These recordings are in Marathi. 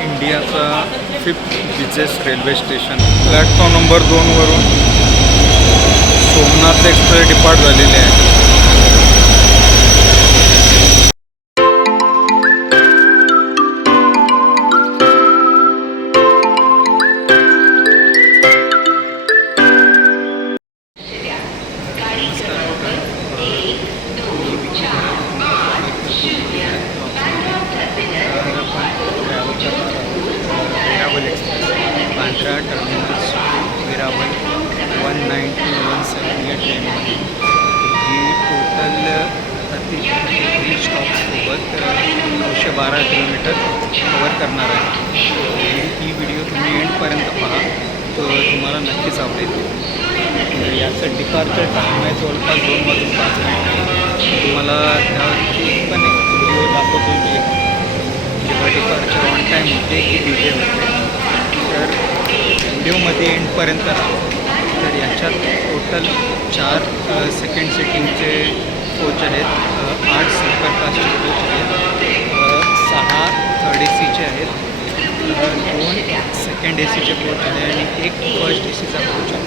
इंडियाचा 5th biggest railway station platform number 2 वरून सोमनाथ एक्सप्रेस डिपार्ट झालेले आहे. बांद्रा टर्मिनस वेरावल 19178 ट्रेनमध्ये ही टोटल 33 स्टॉपसोबत 912 किलोमीटर कवर करणार आहे. ही व्हिडिओ तुम्ही एंडपर्यंत पहा, तर तुम्हाला नक्कीच आवडेल. याचं डिपार्चर टाईम आहे जवळपास 2 वाजून 5 मिनिट. तुम्हाला त्यावरची पण एक व्हिडिओ दाखवतो की जेव्हा डिपार्चर ऑन टाईम होते की डिले होते. तर व्हिडिओमध्ये एंडपर्यंत राहा. तर याच्यात टोटल 4 सेकंड सिटिंगचे कोच आहेत, 8 स्लीपर क्लासचे कोच आहेत, 6 थर्ड ए सीचे आहेत, 2 सेकंड ए सीचे कोच आहे आणि 1 फर्स्ट ए सीचा कोच आहे.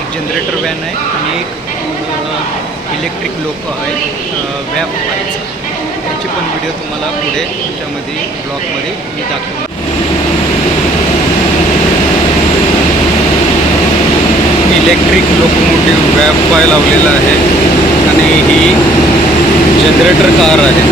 एक जनरेटर व्हॅन आहे आणि एक इलेक्ट्रिक लोको आहे व्याप व्हायचा. त्याची पण व्हिडिओ तुम्हाला पुढे त्याच्यामध्ये ब्लॉगमध्ये मी दाखवणार. इलेक्ट्रिक लोकोमोटिव्ह व्यापाय लावलेला आहे आणि ही जनरेटर कार आहे.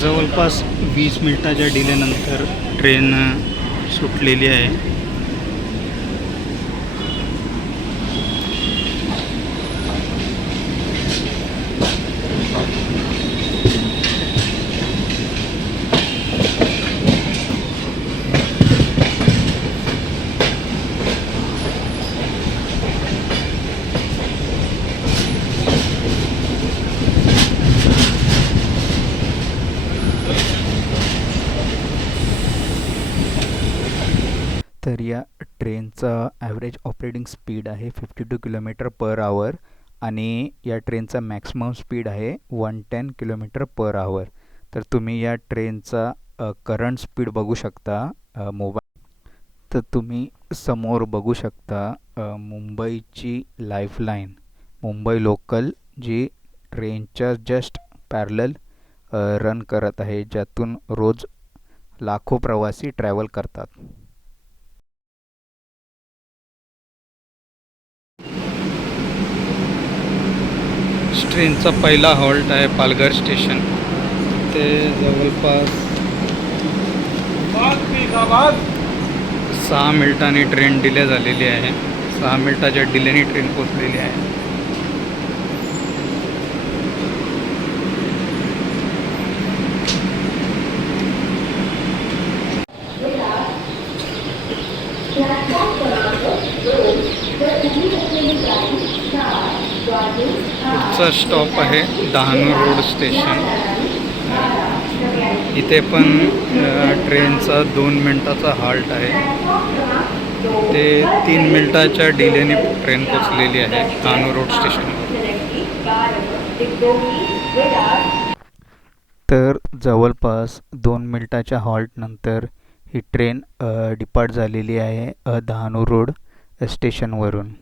जवळपास 20 मिनिटाच्या डिलेनंतर ट्रेन सुटलेली आहे. तर या ट्रेनचा ॲव्हरेज ऑपरेटिंग स्पीड आहे 52 किलोमीटर पर आवर आणि या ट्रेनचा मॅक्सिमम स्पीड आहे 110 किलोमीटर पर आवर. तर तुम्ही या ट्रेनचा करंट स्पीड बघू शकता मोबाईल. तर तुम्ही समोर बघू शकता मुंबईची लाईफलाईन मुंबई लोकल जी ट्रेनच्या जस्ट पॅरलल रन करत आहे, ज्यातून रोज लाखो प्रवासी ट्रॅव्हल करतात. ट्रेनचा पहिला हॉल्ट आहे पालघर स्टेशन. ते जवळपास 6 मिनिटांनी ट्रेन डिले झालेली आहे. 6 मिनिटाच्या डिलेनी ट्रेन पोचलेली आहे. पुढचा स्टॉप आहे डहाणू रोड स्टेशन. इथे पण ट्रेनचा 2 मिनिटाचा हॉल्ट आहे. ते 3 मिनिटाच्या डिलेने ट्रेन पोचलेली आहे डहाणू रोड स्टेशन. तर जवळपास 2 मिनिटाच्या हॉल्टनंतर ही ट्रेन डिपार्ट झालेली आहे डहाणू रोड स्टेशनवरून.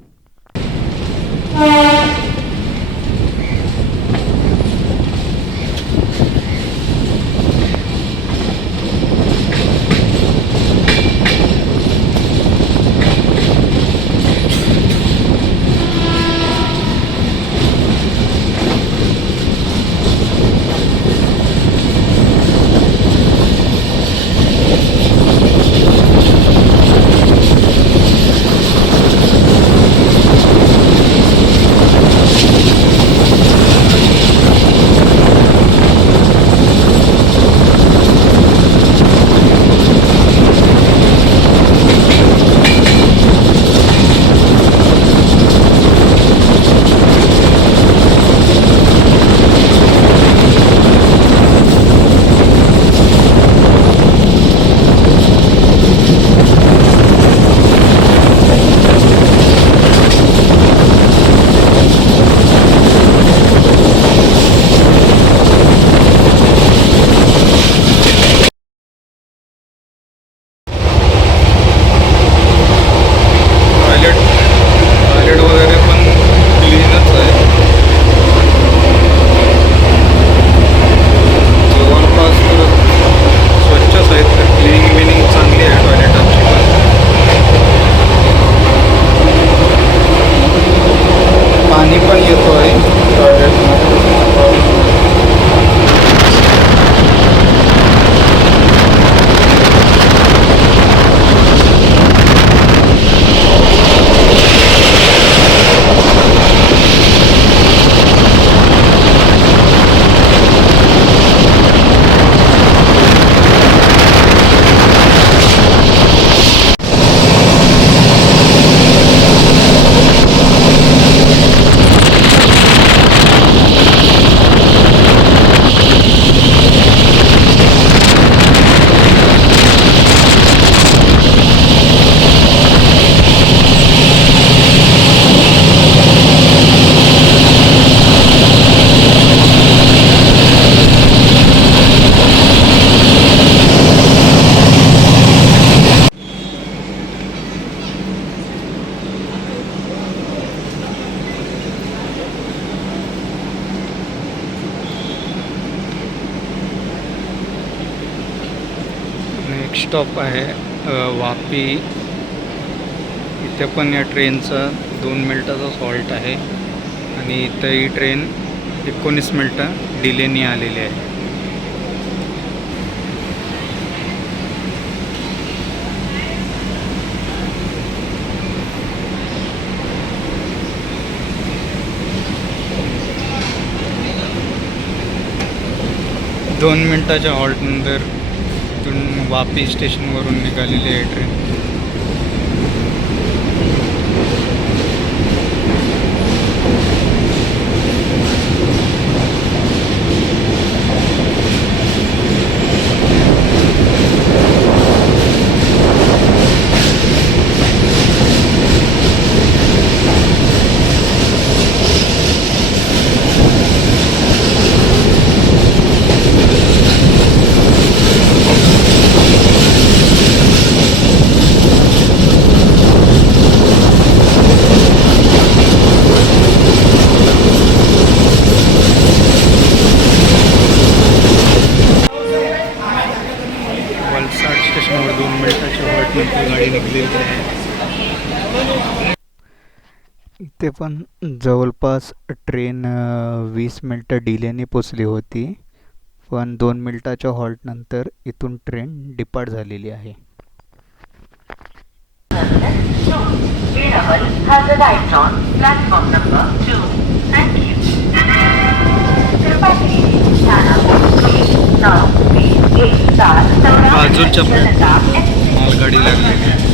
स्टॉप आहे वापी. इथे पण या ट्रेनचा 2 मिनटाचा हॉल्ट आहे आणि इथं ही ट्रेन 19 मिनटं डिलेनी आलेली आहे. दोन मिनटाच्या हॉल्टनंतर इथून वापी स्टेशनवरून निघालेली आहे ट्रेन. वलसाड स्टेशनवर 2 मिनटाच्या हॉल्टनंतर गाडी निघालेली आहे. इथे पण जवळपास ट्रेन 20 मिनटं डिलेने पोचली होती, पण 2 मिनटाच्या हॉल्टनंतर इथून ट्रेन डिपार्ट झालेली आहे. बाजूच्या मालगाडी लागलेली आहे.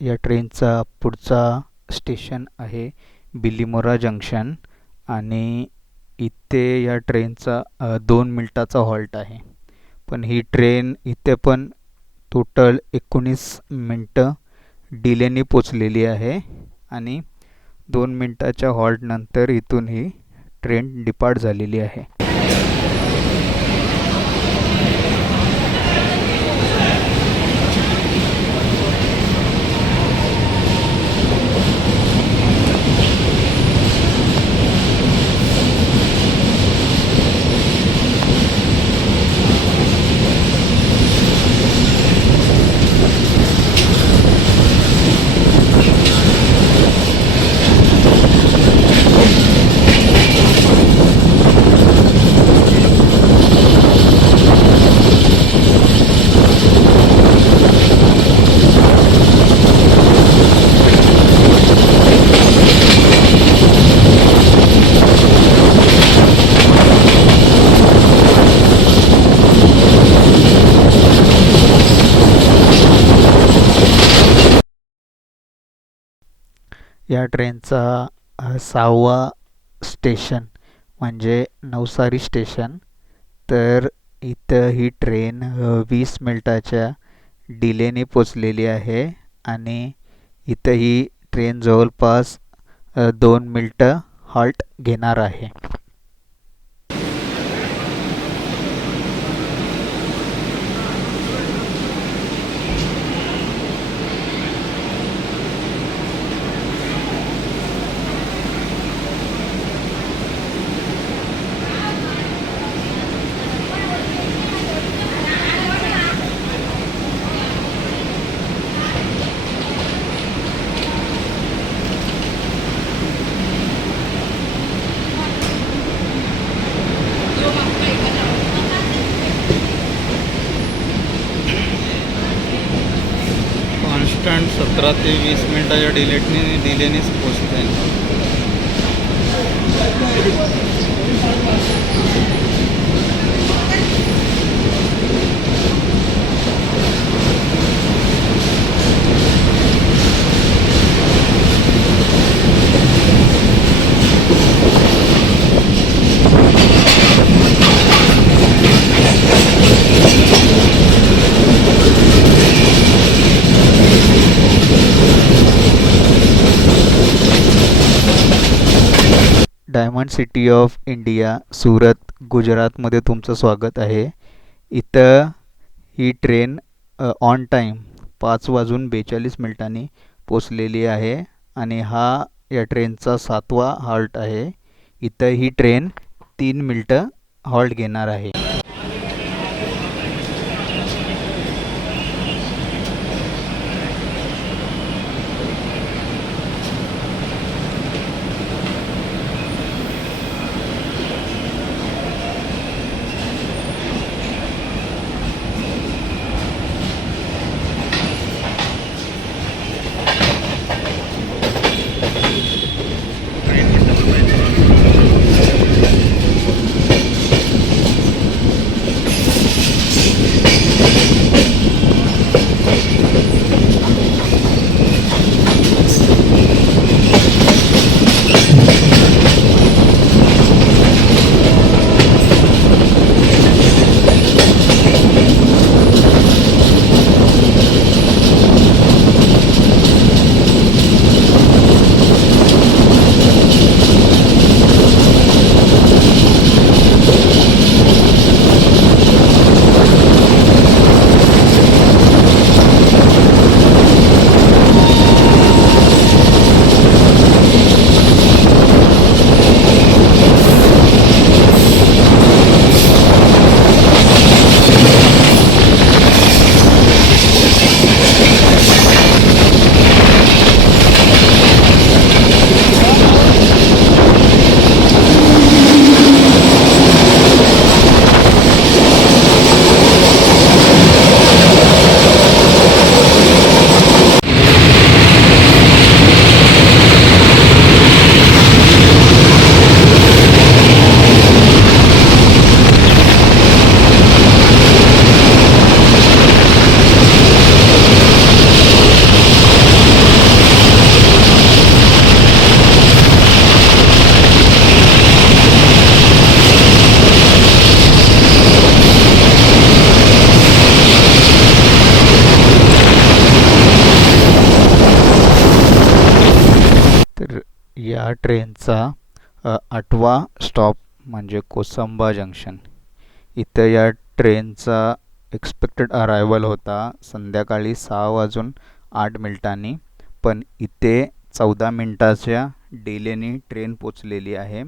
या ट्रेनचा पुढचा स्टेशन आहे बिलीमोरा जंक्शन आणि इथे या ट्रेनचा 2 मिनटाचा हॉल्ट आहे. पण ही ट्रेन इथे पण टोटल 19 मिनटं डिलेने पोचलेली आहे आणि 2 मिनटाच्या हॉल्टनंतर इथून ही ट्रेन डिपार्ट झालेली आहे. या ट्रेनचा 6वा स्टेशन म्हणजे नवसारी स्टेशन. तर इथं ही ट्रेन 20 मिनटाच्या डिलेने पोचलेली आहे आणि इथं ही ट्रेन जवळपास 2 मिनटं हॉल्ट घेणार आहे. 15 ते 20 मिनटाच्या डिलेनेच पोचते. Diamond city of India Surat गुजरातमध्ये तुमचं स्वागत आहे. इथं ही ट्रेन ऑन टाईम 5:42 पोचलेली आहे आणि हा या ट्रेनचा 7वा हॉल्ट आहे. इथं ही ट्रेन 3 मिनटं हॉल्ट घेणार आहे. या ट्रेनचा 8वा स्टॉप म्हणजे कोसंबा जंक्शन. इथं या ट्रेनचा एक्सपेक्टेड अरायवल होता संध्याकाळी 6:08, पण इथे 14 मिनटाच्या डिलेने ट्रेन पोचलेली आहे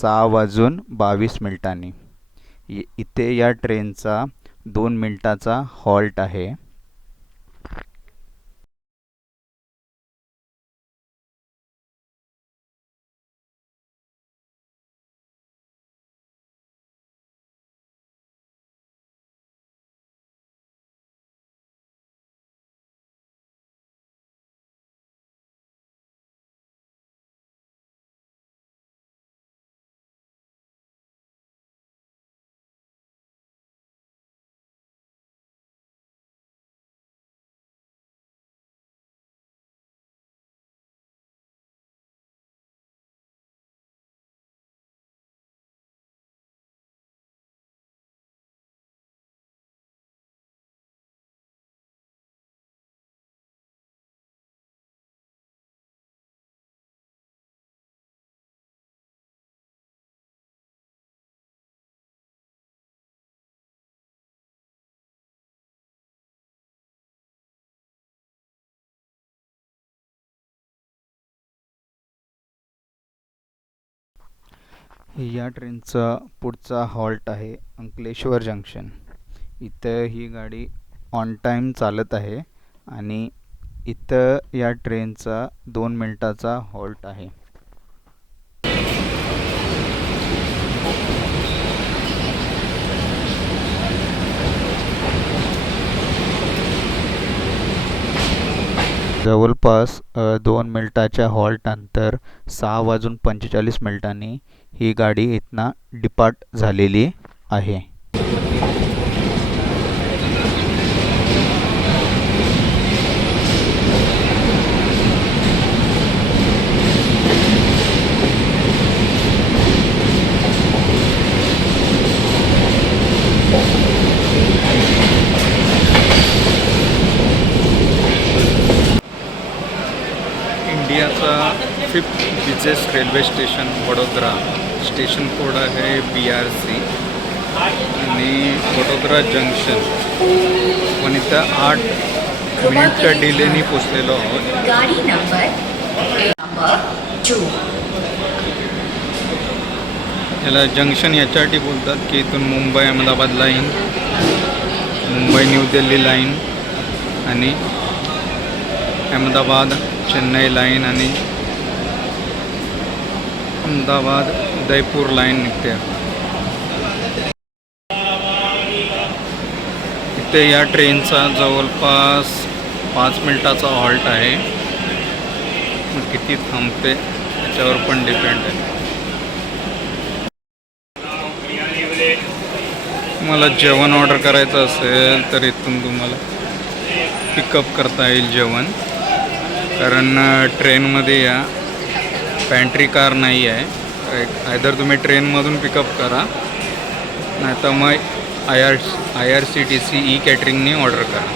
6:22. इथे या ट्रेनचा 2 मिनटाचा हॉल्ट आहे. या ट्रेनचा पुढचा हॉल्ट आहे अंकलेश्वर जंक्शन. इथं ही गाडी ऑन टाईम चालत आहे आणि इथं या ट्रेनचा 2 मिनटाचा हॉल्ट आहे. जवळपास 2 मिनिटाच्या हॉल्टनंतर 6:45 ही गाडी इथनं डिपार्ट झालेली आहे. इंडियाचा 5th biggest railway station Vadodara. Station code आहे BRC आणि वडोदरा जंक्शन. पण इथं 8 मिनिटच्या डिलेनी पोचलेलो आहोत. गाडी नंबर 2. याला जंक्शन याच्यासाठी बोलतात की इथून Mumbai Ahmedabad line, Mumbai new Delhi line आणि अहमदाबाद चेन्नई लाईन आणि अहमदाबाद उदयपूर लाईन निघते. इथे या ट्रेनचा जवळपास 5 मिनिटाचा हॉल्ट आहे. किती थांबते त्याच्यावर पण डिपेंड आहे. तुम्हाला जेवण ऑर्डर करायचं असेल तर इथून तुम्हाला पिकअप करता येईल जेवण. कारण ट्रेनमध्ये या पॅन्ट्री कार नाही आहे. आयदर तुम्ही ट्रेनमधून पिकअप करा नाही तर मग IRCTC ई-कॅटरिंगनी ऑर्डर करा.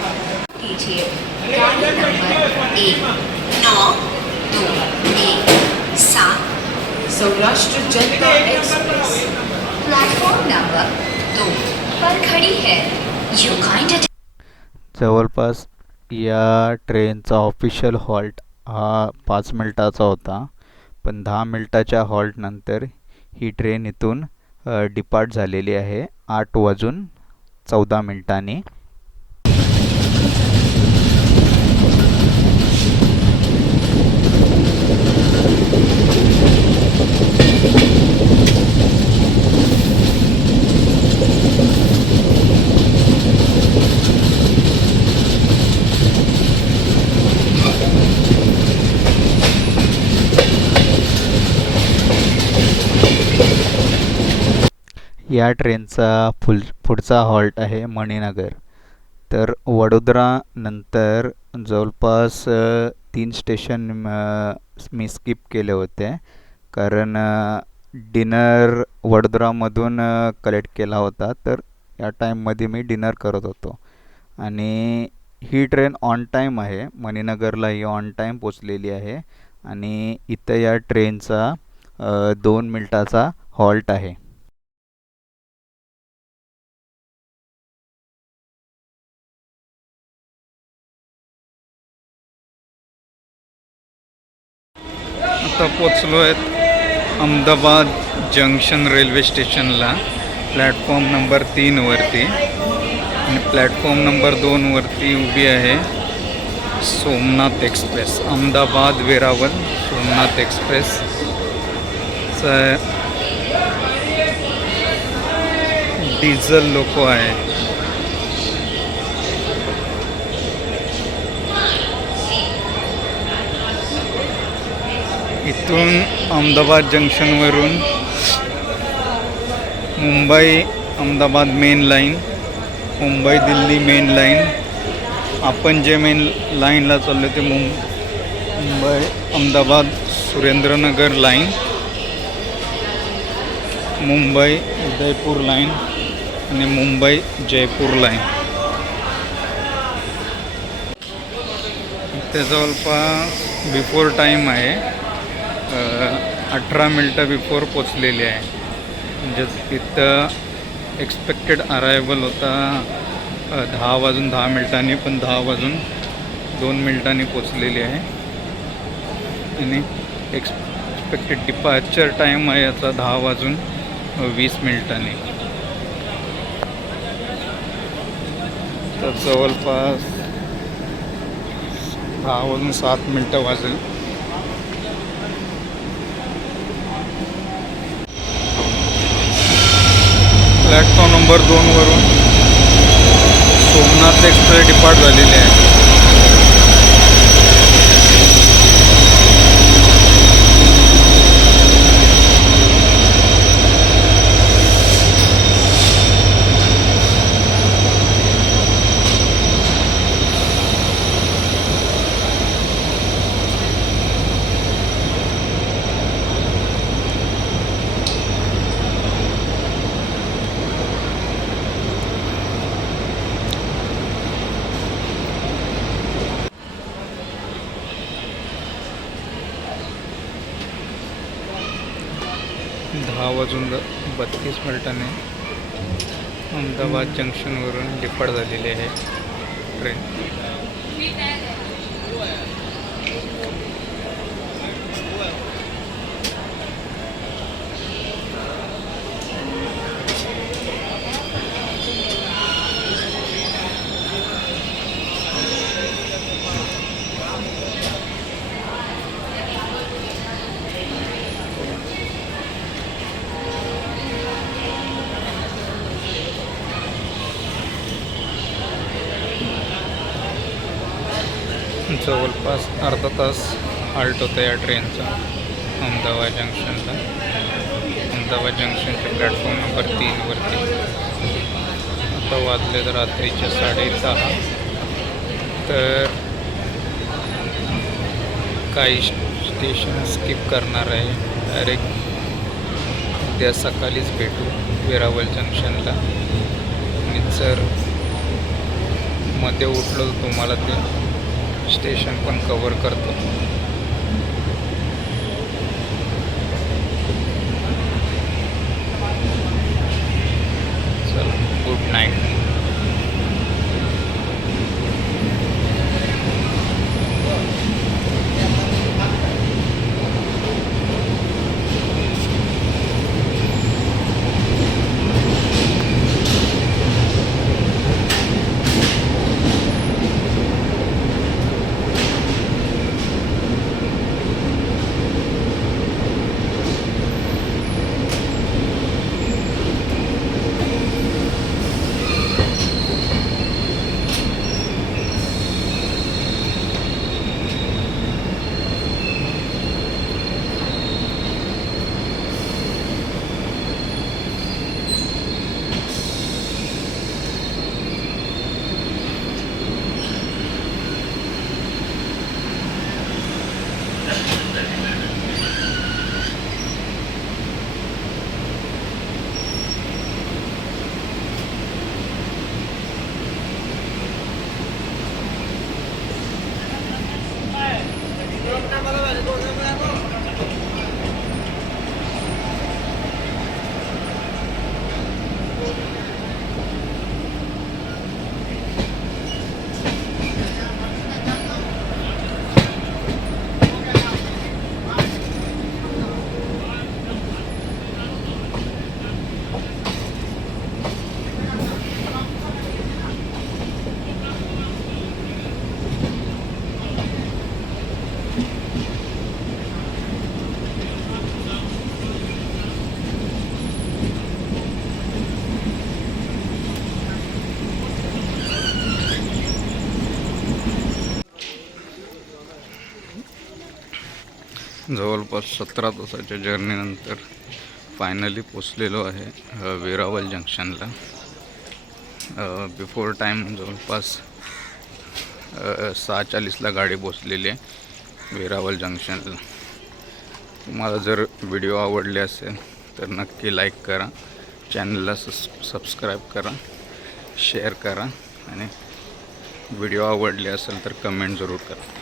गाडी number 1921 Saurashtra Janata express platform number 2 पर खड़ी है. यू काइंड जवळपास या ट्रेनचा ऑफिशियल हॉल्ट हा 5 मिनिटाचा होता. पण 10 मिनिटाच्या हॉल्टनंतर ही ट्रेन इथून डिपार्ट झालेली आहे 8:14 या ट्रेनचा पुढचा हॉल्ट आहे मणीनगर. तर वडोदरा नंतर जवळपास 3 स्टेशन मी स्किप केले होते. कारण डिनर वडोदरामधून कलेक्ट केला होता. तर या टाईममध्ये मी डिनर करत होतो. आणि ही ट्रेन ऑन टाईम आहे. मणीनगरला ही ऑन टाईम पोचलेली आहे. आणि इथं या ट्रेनचा 2 मिनिटाचा हॉल्ट आहे. आता पोचलो आहेत अहमदाबाद जंक्शन रेल्वे स्टेशनला प्लॅटफॉर्म नंबर 3 वरती. आणि प्लॅटफॉर्म नंबर 2 वरती उभी आहे Somnath express. Ahmedabad Veraval Somnath express diesel loco आहे. इथून अहमदाबाद जंक्शनवरून Mumbai Ahmedabad main line, Mumbai Delhi main line. आपण जे मेन लाईनला चाललो ते मुंबई अहमदाबाद सुरेंद्रनगर लाईन, मुंबई उदयपूर लाईन आणि मुंबई जयपूर लाईन. ते जवळपास बिफोर टाईम आहे. 18 मिनटं बिफोर पोचलेली आहे. म्हणजे तिथं एक्सपेक्टेड अरायवल होता 10:10 पण 10:02 पोचलेली आहे. आणि एक्सपेक्टेड डिपार्चर टाईम आहे याचा 10:20. तर जवळपास 10:07 वाजेल. प्लॅटफॉर्म नंबर 2 वरून सोमनाथ एक्सप्रेस डिपार्ट झालेली आहे. 10:32 अहमदाबाद जंक्शनवरून डिपार्ट झालेली आहे ट्रेन. जवळपास अर्धा तास हाल्ट होतं या ट्रेनचा अहमदाबाद जंक्शनला. अहमदाबाद जंक्शनच्या प्लॅटफॉर्म नंबर 3वरती. आता वाजले तर रात्रीचे 10:30. तर काही स्टेशन स्किप करणार आहे. डायरेक्ट उद्या सकाळीच भेटू वेरावल जंक्शनला. आणि जर मध्ये उठलो तर तुम्हाला ते स्टेशन पण कवर करतो. चल, गुड नाईट. जवळपास 17 तासाच्या जर्नीनंतर फायनली पोचलेलो आहे वेरावल जंक्शनला. बिफोर टाईम जवळपास 6:40ला गाडी पोचलेली आहे वेरावल जंक्शनला. तुम्हाला जर व्हिडिओ आवडले असेल तर नक्की लाईक करा, चॅनलला सबस्क्राईब करा, शेअर करा आणि व्हिडिओ आवडले असेल तर कमेंट जरूर करा.